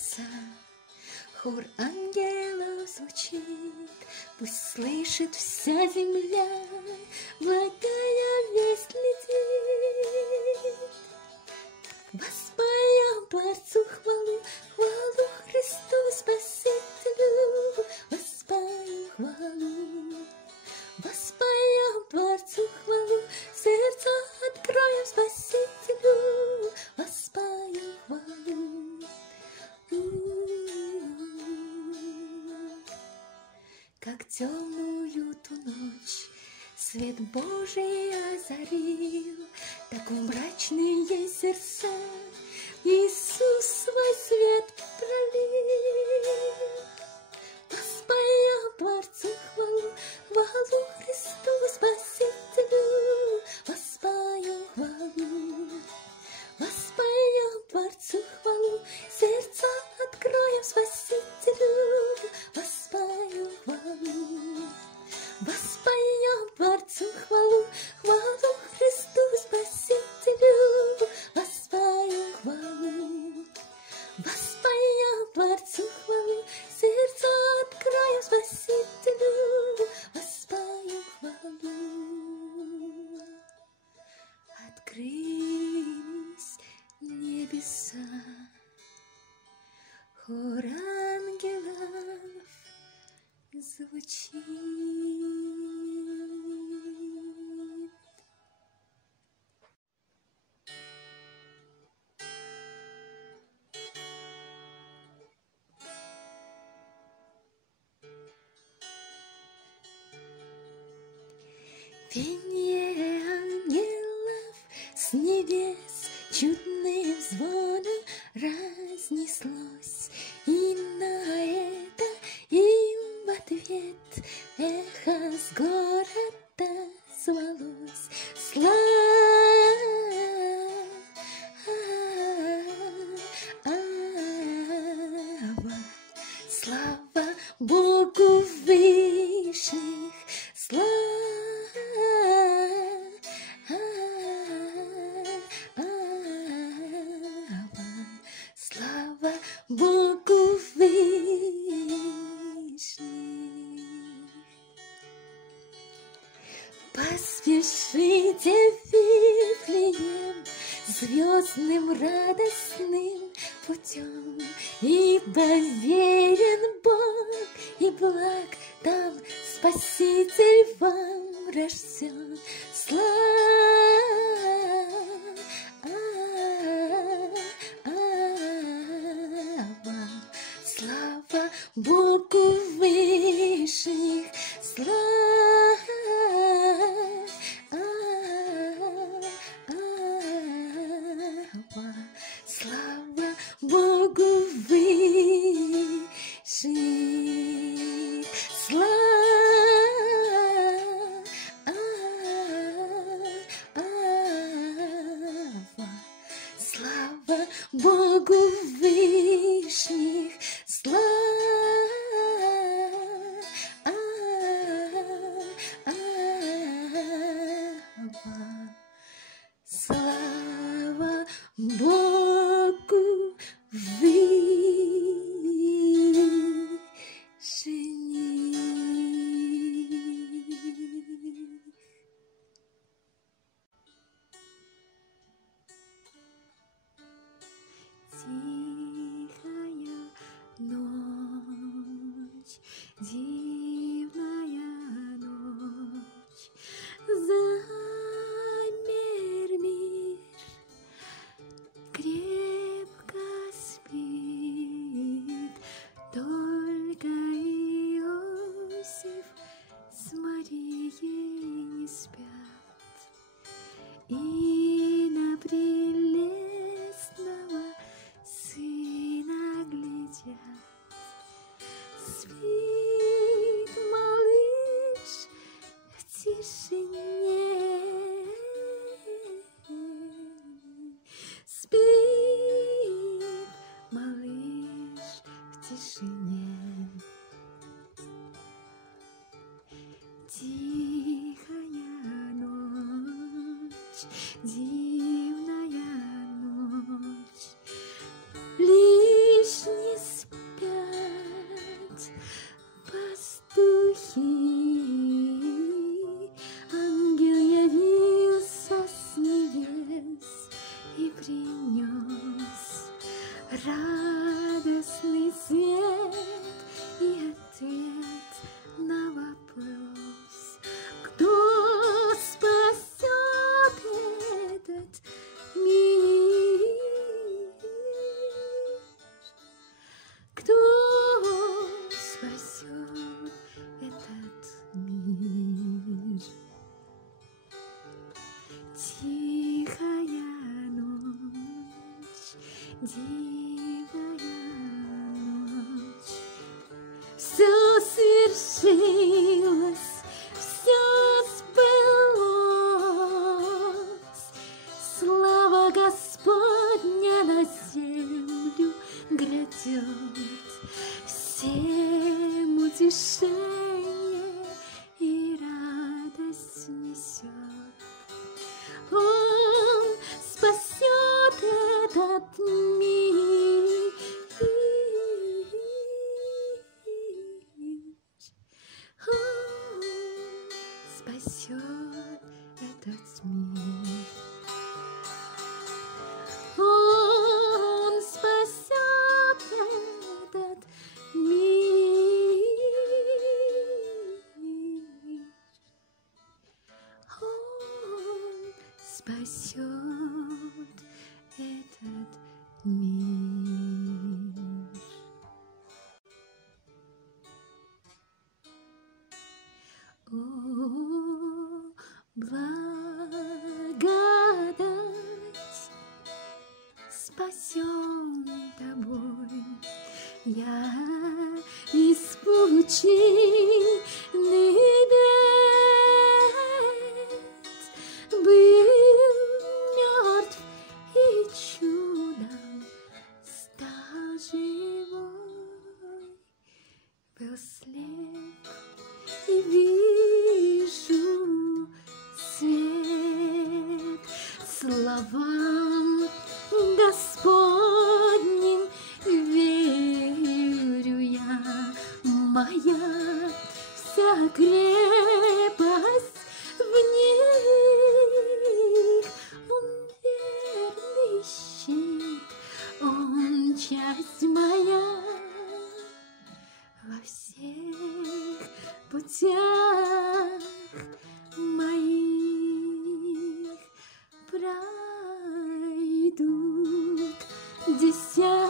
небеса, хор ангелов звучит, пусть слышит вся земля, благая весть летит. Воспоем Творцу хвалу, хвалу Христу Спасителю, воспоем хвалу. Воспоем Творцу хвалу, сердца откроем Спасителю, воспоем хвалу. Как темную ту ночь свет Божий озарил, так в мрачные сердца Иисус свой свет пролил. Воспоем Творцу хвалу, хвалу Христу Спасителю, воспоем хвалу. Воспоем Творцу хвалу, сердца откроем Спасителю, воспоем хвалу. Воспоем Творцу хвалу, хвалу Христу Спасителю, воспоем хвалу. Воспоем Творцу хвалу, сердца откроем Спасителю, воспоем хвалу. Открылись небеса, хор ангелов звучит. Пение ангелов с небес чудным звоном разнеслось, и на это им в ответ эхо с города звалось. Слава Богу вышних, слава Богу вышних. Поспешите в Вифлеем звездным радостным путем, ибо верен Бог, и благ там Спаситель вам рожден. Слава Богу вышних, слава Богу вышних, слава Богу вышних, слава Богу вышних. Тихая ночь, дивная ночь, замер мир, крепко спит, только Иосиф с Марией не спят, и на прелестного сына глядят. Спит малыш в тишине, спит малыш в тишине. Тихая ночь, дивная ночь, лишь не Тихая ночь, дивная ночь, все свершилось, все сбылось. Слава Господня на землю грядет, всем утешение и радость несет. Он спасет этот мир, он спасет этот мир, он спасет этот мир, он спасет этот мир. О, благодать, спасен тобой я из пучины бед, был мертв и чудом стал живой, был слеп и вижу свет. Словам Господним верю я, моя вся крепость в них. Он верный щит, он часть моя во всех путях моих пройдут десятки